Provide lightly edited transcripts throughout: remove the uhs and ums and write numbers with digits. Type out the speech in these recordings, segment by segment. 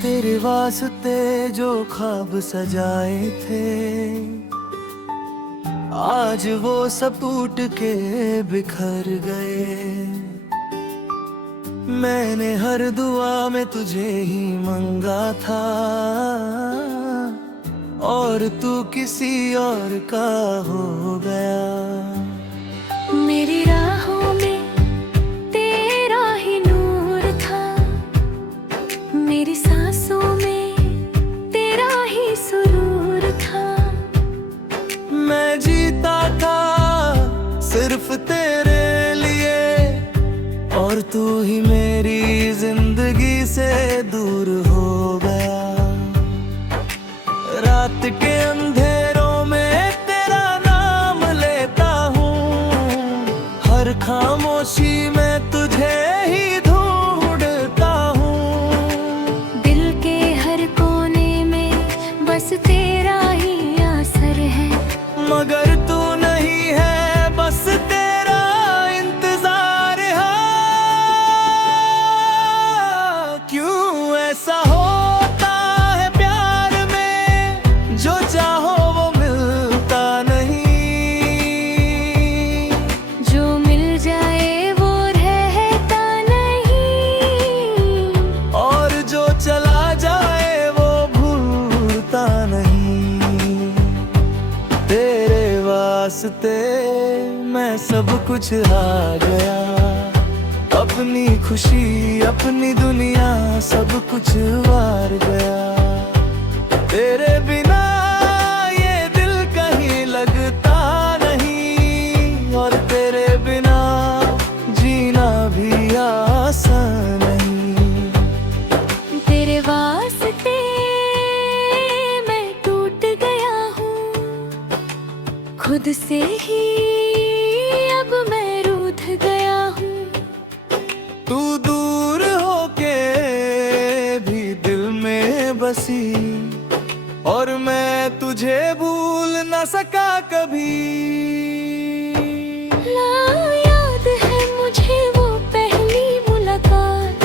तेरे वास्ते जो ख्वाब सजाए थे, आज वो सब टूट के बिखर गए। मैंने हर दुआ में तुझे ही मांगा था, और तू किसी और का हो गया। मेरी राहों में तेरा ही नूर था, मेरी सांसों में तेरा ही सुरूर था। मैं जीता था सिर्फ तेरे लिए, और तू ही मेरी जिंदगी से दूर हो गया। रात के अंधेरों में तेरा नाम लेता हूँ, हर खामोशी में तुझे ही ढूंढता हूँ। दिल के हर कोने में बस तेरा ही असर है, मगर तू नहीं है, बस तेरा इंतजार है। क्यों ऐसा होता है प्यार में, जो चाहो वो मिलता नहीं, जो मिल जाए वो रहता नहीं, और जो चला जाए वो भूलता नहीं। तेरे वास्ते मैं सब कुछ हार गया, अपनी खुशी अपनी दुनिया सब कुछ वार गया। तेरे बिना ये दिल कहीं लगता नहीं, और तेरे बिना जीना भी आसान नहीं। तेरे वास्ते मैं टूट गया हूँ, खुद से ही अब मैं रूठ गया हूँ। तू दूर होके भी दिल में बसी, और मैं तुझे भूल न सका कभी। ना याद है मुझे वो पहली मुलाकात,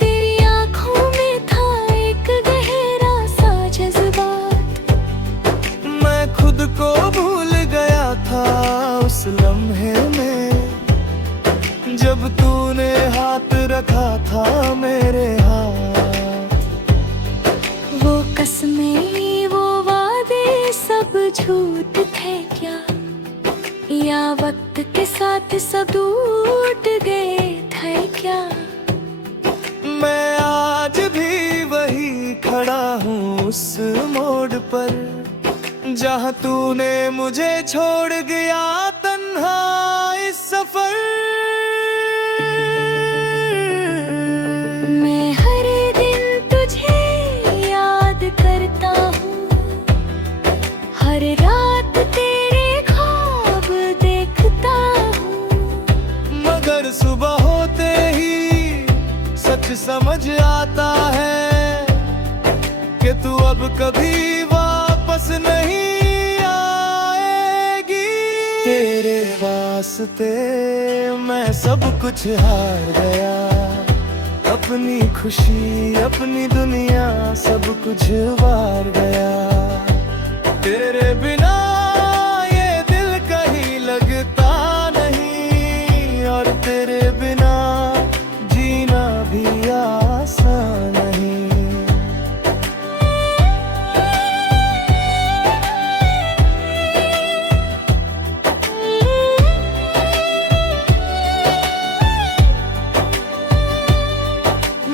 तेरी आँखों में था एक गहरा सा जज्बात। मैं खुद को भूल गया था उस लम्हे में, जब तूने हाथ रखा था मेरे हाथ। वो कसमें वो वादे सब झूठ थे क्या, या वक्त के साथ सब टूट गए थे क्या। मैं आज भी वही खड़ा हूँ उस मोड़ पर, जहाँ तूने मुझे छोड़ गया तन्हा इस सफर। मैं हर दिन तुझे याद करता हूँ, हर रात तेरे ख्वाब देखता हूँ, मगर सुबह होते ही सच समझ आता है कि तू अब कभी वापस नहीं आएगी। तेरे वास्ते मैं सब कुछ हार गया, अपनी खुशी अपनी दुनिया सब कुछ वार गया। तेरे बिना ये दिल कहीं लगता नहीं, और तेरे बिना जीना भी आसान नहीं।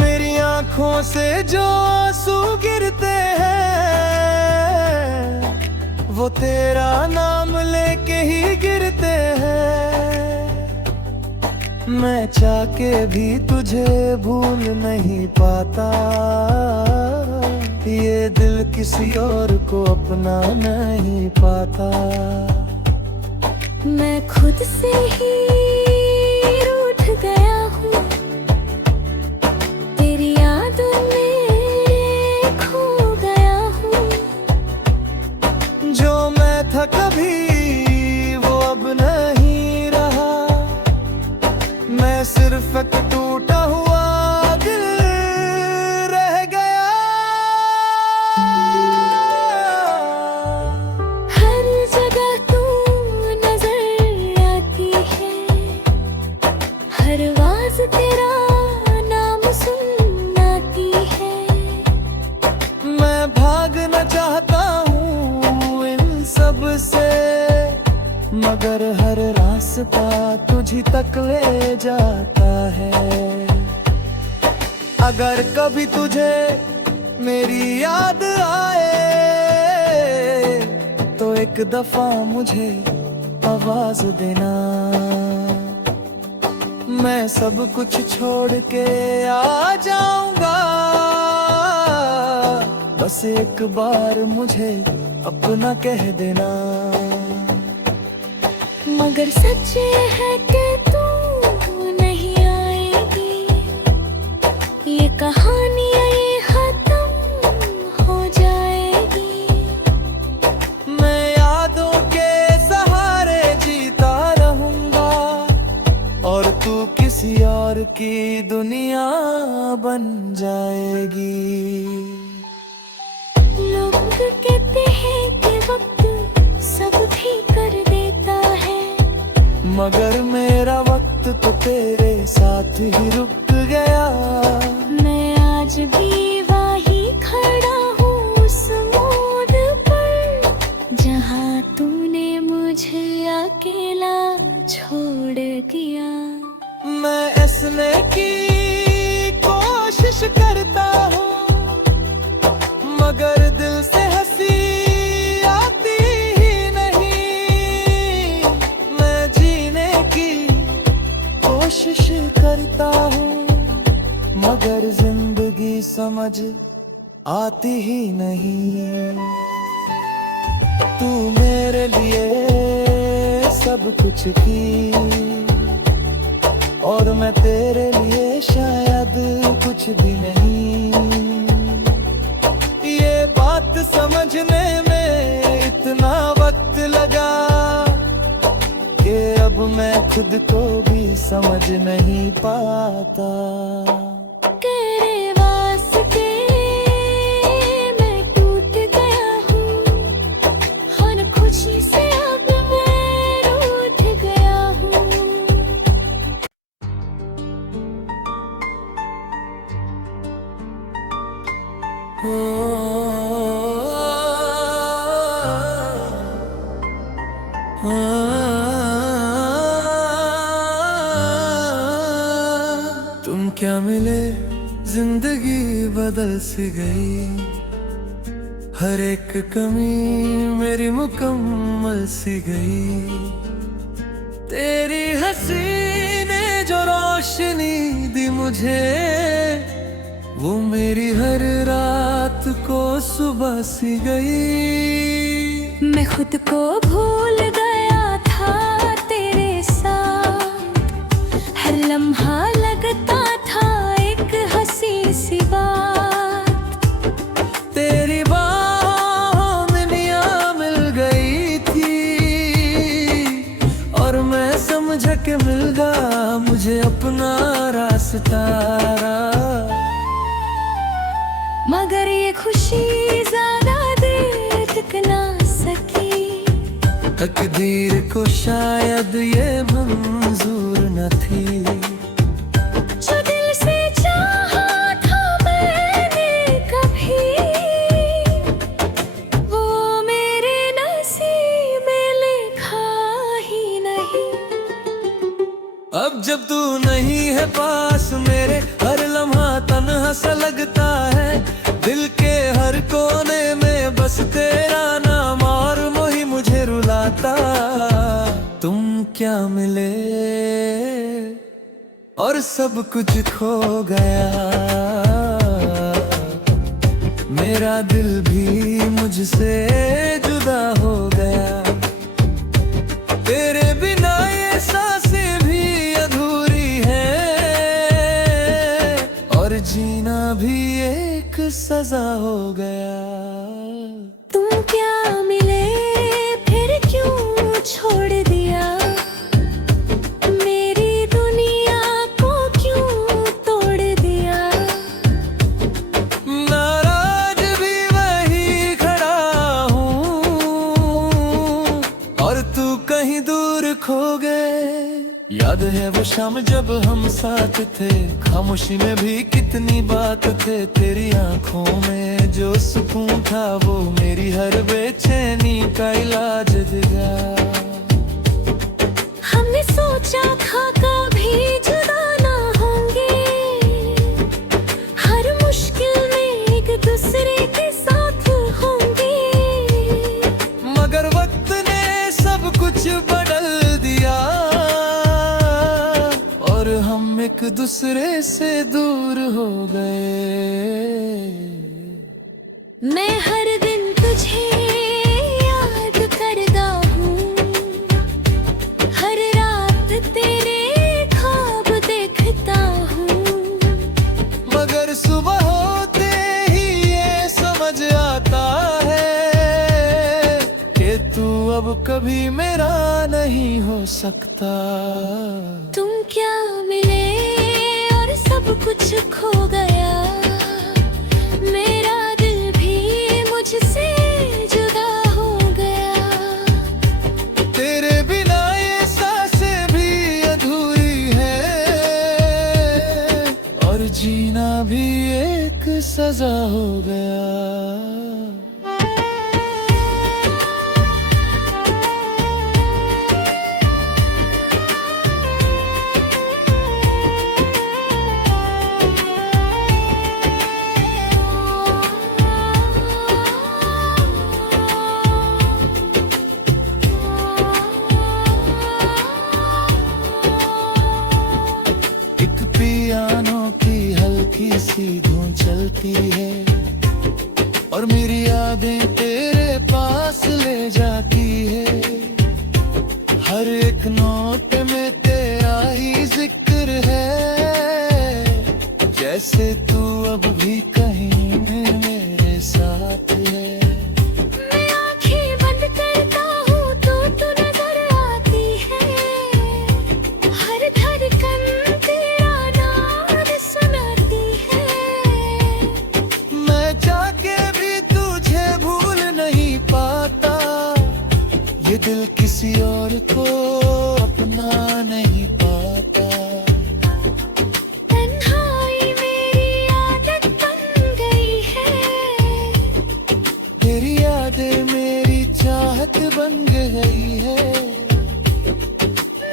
मेरी आँखों से जो आंसू गिरते हैं, वो तेरा नाम लेके ही गिरते हैं। मैं चाह के भी तुझे भूल नहीं पाता, ये दिल किसी और को अपना नहीं पाता। मैं खुद से ही रूठ गया मैं सिर्फ एक टूटा हुआ दिल रह गया। हर जगह तू नजर आती है, हर आवाज तेरा नाम सुनाती है। मैं भागना चाहता हूँ इन सब से, मगर हर रास्ता तुझी तक ले जाता है। अगर कभी तुझे मेरी याद आए तो एक दफा मुझे आवाज देना। मैं सब कुछ छोड़ के आ जाऊंगा, बस एक बार मुझे अपना कह देना। मगर सच है कि तू नहीं आएगी, ये कहानी ये खत्म हो जाएगी। मैं यादों के सहारे जीता रहूंगा, और तू किसी और की दुनिया बन जाएगी। लोग कहते हैं कि वक्त सब ठीक कर देता है, मगर मेरा वक्त तो तेरे साथ ही रुक गया। मैं आज भी वही खड़ा हूँ उस मोड़ पर, जहाँ तूने मुझे अकेला छोड़ दिया। मैं हंसने की कोशिश करता हूँ, मगर दिल से हंसी आती ही नहीं। मैं जीने की कोशिश करता हूँ, मगर जिंदगी समझ आती ही नहीं। तू मेरे लिए सब कुछ की, और मैं तेरे लिए शायद कुछ भी नहीं। ये बात समझने में इतना वक्त लगा कि अब मैं खुद को भी समझ नहीं पाता। तेरे वास्ते मैं टूट गया हूँ, हर खुशी से अब मैं रूठ गया हूँ। तुम क्या मिले, जिंदगी बदल सी गई। हर एक कमी मेरी मुकम्मल सी गई। तेरी हंसी ने जो रोशनी दी मुझे, वो मेरी हर रात को सुबह सी गई। मैं खुद को भूल गया था तेरे साथ, हर लम्हा लगता था एक हंसी सी बात। तेरी बाहों में दुनिया मिल गई थी, और मैं समझा कि मिल गया मुझे अपना रास्ता। मगर ये खुशी ज्यादा देर तक ना सकी, तकदीर को शायद ये मंजूर न थी। जो दिल से चाहा था मैंने कभी, वो मेरे नसीब में लिखा ही नहीं। अब जब तू नहीं है पास मेरे, हर लम्हा तन्हा सा लगता है। दिल के हर कोने में बस तेरा नाम और वही मुझे रुलाता। तुम क्या मिले और सब कुछ खो गया। मेरा दिल भी मुझसे जुदा हो गया। तेरे बिना ये सांसें भी अधूरी हैं, और जीना भी एक सजा हो गया। तुम क्या मिले फिर क्यों छोड़ दिया, मेरी दुनिया वो शाम जब हम साथ थे, खामोशी में भी कितनी बात थे। तेरी आंखों में जो सुकून था वो मेरी हर बेचैनी का इलाज दिया। हमने सोचा था कभी जुदा ना होंगे, हर मुश्किल में एक दूसरे के साथ होंगे। मगर वक्त ने सब कुछ बदल दिया और हम एक दूसरे से दूर हो गए। मैं हर दिन तुझे याद करता हूँ, हर रात तेरे ख्वाब देखता हूँ। मगर सुबह होते ही ये समझ आता है कि तू अब कभी मेरा नहीं हो सकता। तुम क्या मिले और सब कुछ खो गया, मेरा दिल भी मुझसे जुदा हो गया। तेरे बिना ये सांसें भी अधूरी है और जीना भी एक सजा हो गया। पियानो की हल्की सी धुन चलती है और मेरी यादें तेरे पास ले जाती है। हर एक नोट में तेरा ही जिक्र है, जैसे तू अब भी कहीं में मेरे साथ है। मैं आंखें बंद करता हूँ तो तू नजर आती है, हर धड़कन तेरा नाम सुनाती है। मैं चाह के भी तुझे भूल नहीं पाता, ये दिल किसी और को अपना नहीं पाता। तन्हाई मेरी आदत बन गई है, तेरी यादें मेरी चाहत बन गई है।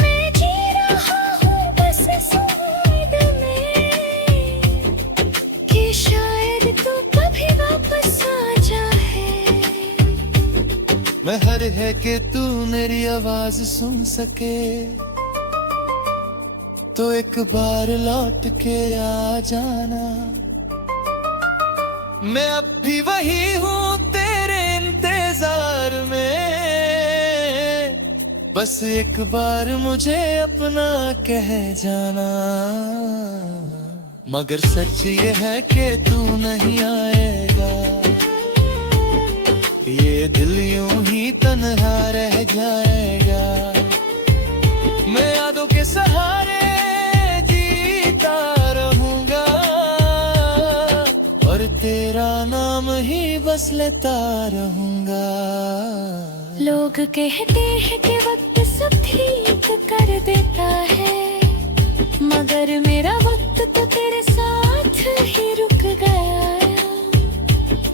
मैं जी रहा हूँ बस इस उम्मीद में कि शायद तू कभी वापस आ जाए। मैं हर है कि तू मेरी आवाज सुन सके, तो एक बार लौट के आ जाना। मैं अब भी वही हूँ तेरे इंतजार में, बस एक बार मुझे अपना कह जाना। मगर सच ये है कि तू नहीं आएगा, ये दिल यूं ही तन्हा रह जाएगा। मैं यादों के सहारे जीता रहूंगा और तेरा नाम ही बस लेता रहूंगा। लोग कहते हैं कि वक्त सब ठीक कर देता है, मगर मेरा वक्त तो तेरे साथ ही रुक गया।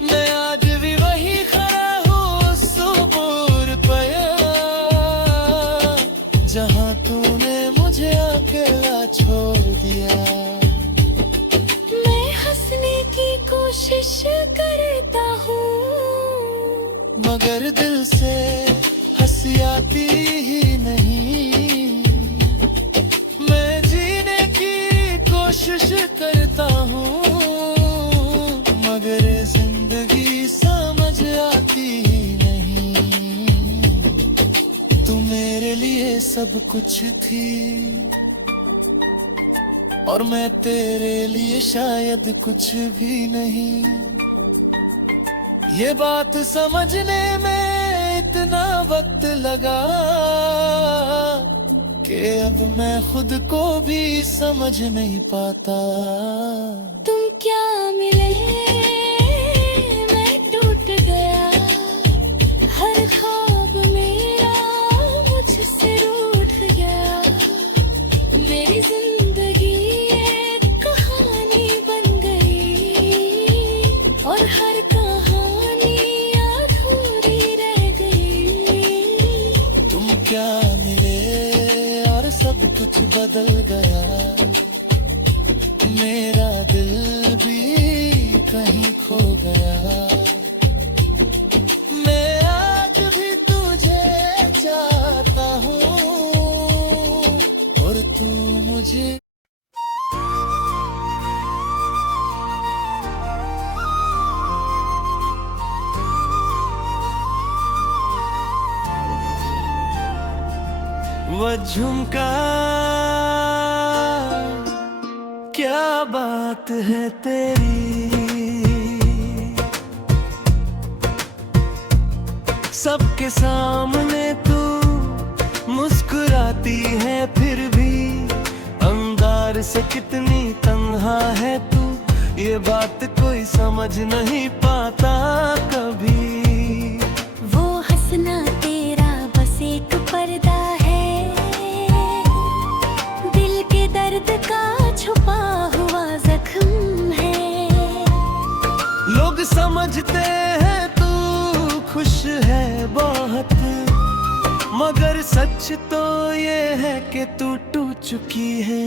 मैं आज भी वही खड़ा हूँ सुबूर पया, जहाँ तूने मुझे अकेला छोड़ दिया। मैं हंसने की कोशिश करता हूँ, मगर दिल से हंसी आती ही नहीं। मैं जीने की कोशिश करता हूँ, मगर जिंदगी समझ आती ही नहीं। तू मेरे लिए सब कुछ थी और मैं तेरे लिए शायद कुछ भी नहीं। ये बात समझने में इतना वक्त लगा कि अब मैं खुद को भी समझ नहीं पाता। तुम क्या मिले मैं टूट गया, हर ख्वाब मेरा मुझसे रूठ गया। मेरे जिंदगी एक कहानी बन गई और हर कहानी अधूरी रह गई। तुम क्या मिले और सब कुछ बदल गया, मेरा दिल भी कहीं खो गया। मैं आज भी तुझे चाहता हूँ और तू मुझे। वो झुमका क्या बात है तेरी, सबके सामने तू मुस्कुराती है, फिर भी अंगार से कितनी तन्हा है तू, ये बात कोई समझ नहीं पाता कभी। वो हंसना तेरा बस एक पर्दा है, दिल के दर्द का छुपा हुआ जख्म है। लोग समझते हैं तू खुश है बहुत, मगर सच तो ये है कि तू टूट चुकी है।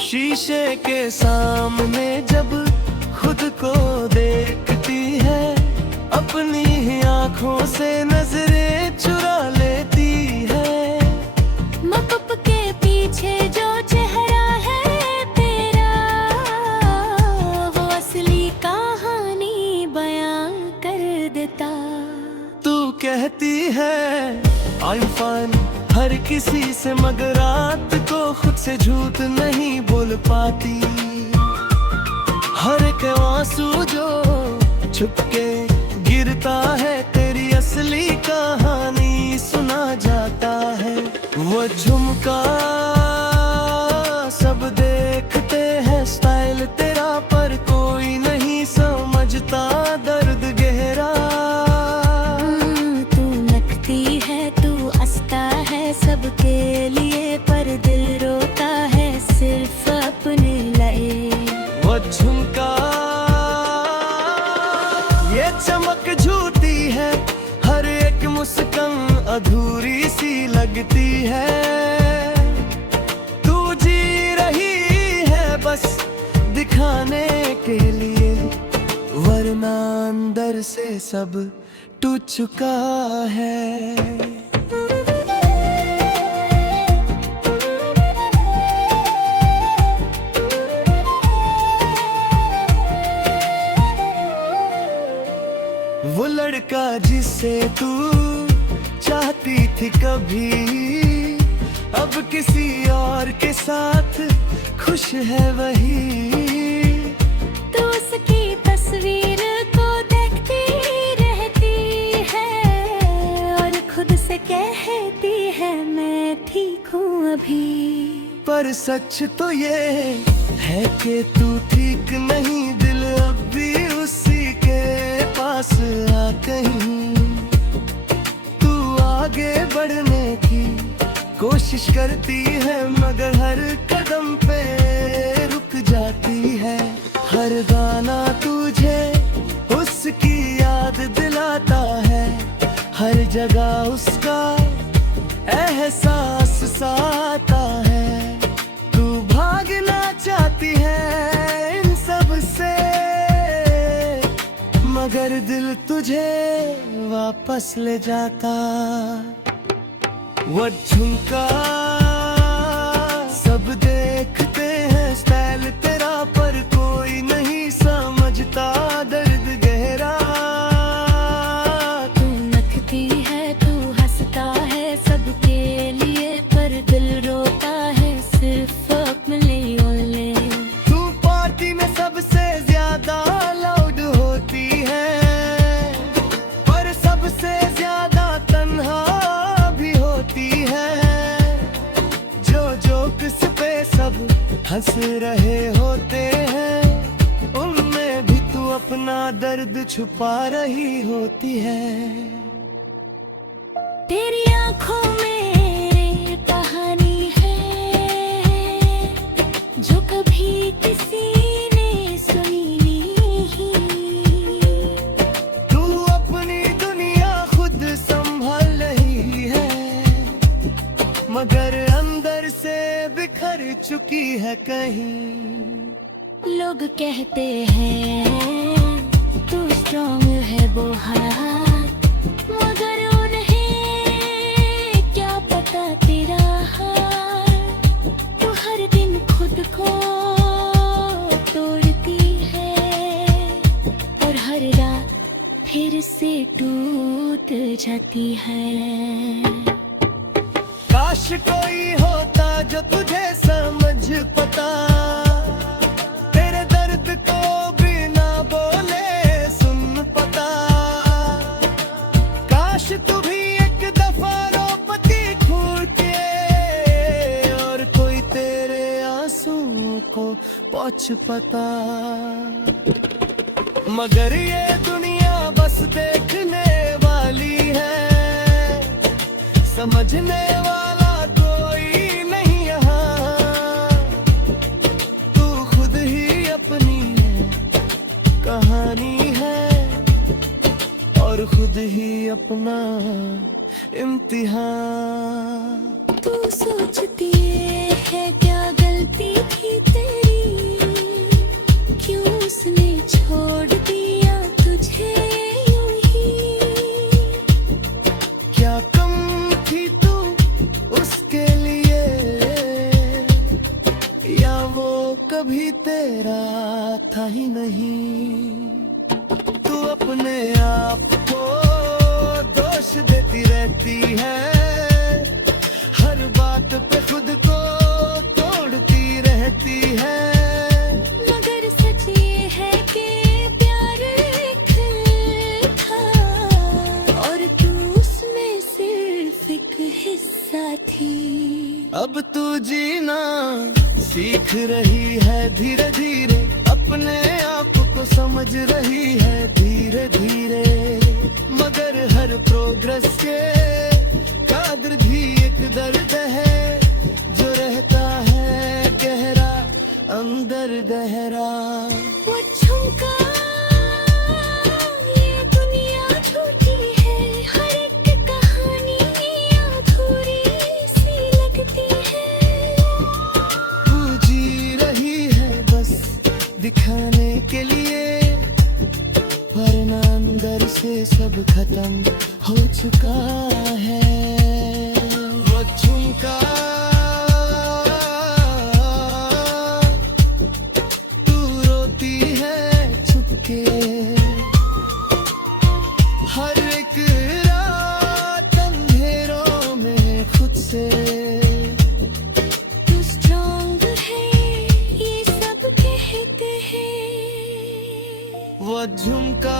शीशे के सामने जब खुद को देखती है, अपनी ही आंखों से नजरें चुरा लेती है। मकप के पीछे जो चेहरा है तेरा, वो असली कहानी बयां कर देता। तू कहती है I'm fine हर किसी से, मगर रात को खुद से झूठ नहीं बोल पाती। हर एक आंसू जो छुपके गिरता है, तेरी असली कहानी सुना जाता है। वो झुमका सब देखते हैं स्टाइल तेरा, पर कोई नहीं समझता दर्द गहरा। तू नकती है, तू हंसता है सबके लिए, पर दिल रोता है सिर्फ अपने लिए। वो झुमका ये चमक झूठी है, हर एक मुस्कान अधूरी सी लगती है। तू जी रही है बस दिखाने के लिए, वरना अंदर से सब टूट चुका है। वो लड़का जिसे तू चाहती थी कभी, अब किसी और के साथ खुश है वही। तू उसकी तस्वीर को देखती रहती है और खुद से कहती है मैं ठीक हूँ अभी। पर सच तो ये है कि तू ठीक नहीं, दिल अब भी उसी के पास आ कहीं। तू आगे बढ़ने की कोशिश करती है, मगर हर कदम पे रुक जाती है। हर गाना तुझे उसकी याद दिलाता है, हर जगह उसका एहसास साता है। तू भागना चाहती है इन सब से, मगर दिल तुझे वापस ले जाता। वो झुमका सब देखते हैं स्टाइल तेरा, पर कोई नहीं समझता दर्द गहरा। तू नकती है, तू हंसता है सबके लिए, पर दिल रोता है सिर्फ अपने लिए। तू पार्टी में सबसे ज्यादा लाउड होती है, पर सबसे ज्यादा तन्हा भी होती है। जो जोक्स पे सब हंस रहे होते हैं, उनमें भी तू अपना दर्द छुपा रही होती है। तेरी आंखों में कहानी है, की है कहीं। लोग कहते हैं तू स्ट्रॉन्ग है वो हार, मगर उन्हें क्या पता तेरा हार। तू हर दिन खुद को तोड़ती है और हर रात फिर से टूट जाती है। काश कोई होता जो तुझे समझ पाता, तेरे दर्द को बिना बोले सुन पाता। काश तू भी एक दफा रो पति खोल के, और कोई तेरे आंसुओं को पहुंच पाता। मगर ये दुनिया बस देखने वाली है, समझने वाला कोई नहीं यहाँ। तू खुद ही अपनी कहानी है और खुद ही अपना इम्तिहान। तू सोचती है क्या गलती थी तेरी, क्यों उसने छोड़ दिया तुझे यूं ही। क्या कम थी तू उसके लिए, या वो कभी तेरा था ही नहीं। तू अपने आप को दोष देती रहती है, हर बात पे खुद को तोड़ती रहती है। मगर सच ये है कि प्यार एक था और तू उसमें सिर्फ एक हिस्सा थी। अब तू जीना सीख रही है धीरे धीरे, अपने आप को समझ रही है धीरे धीरे। मगर हर प्रोग्रेस के कादर भी एक दर्द है, जो रहता है गहरा अंदर गहरा। वो झुमका ये दुनिया झूठी है, हर एक कहानी अधूरी सी लगती है। तू जी रही है बस दिखाने के लिए, वरना अंदर से सब खत्म हो चुका है। वो झुमका तू रोती है छुपके, हर एक रात अंधेरों में खुद से। तू स्ट्रॉन्ग है ये सब कहते हैं। वो झुमका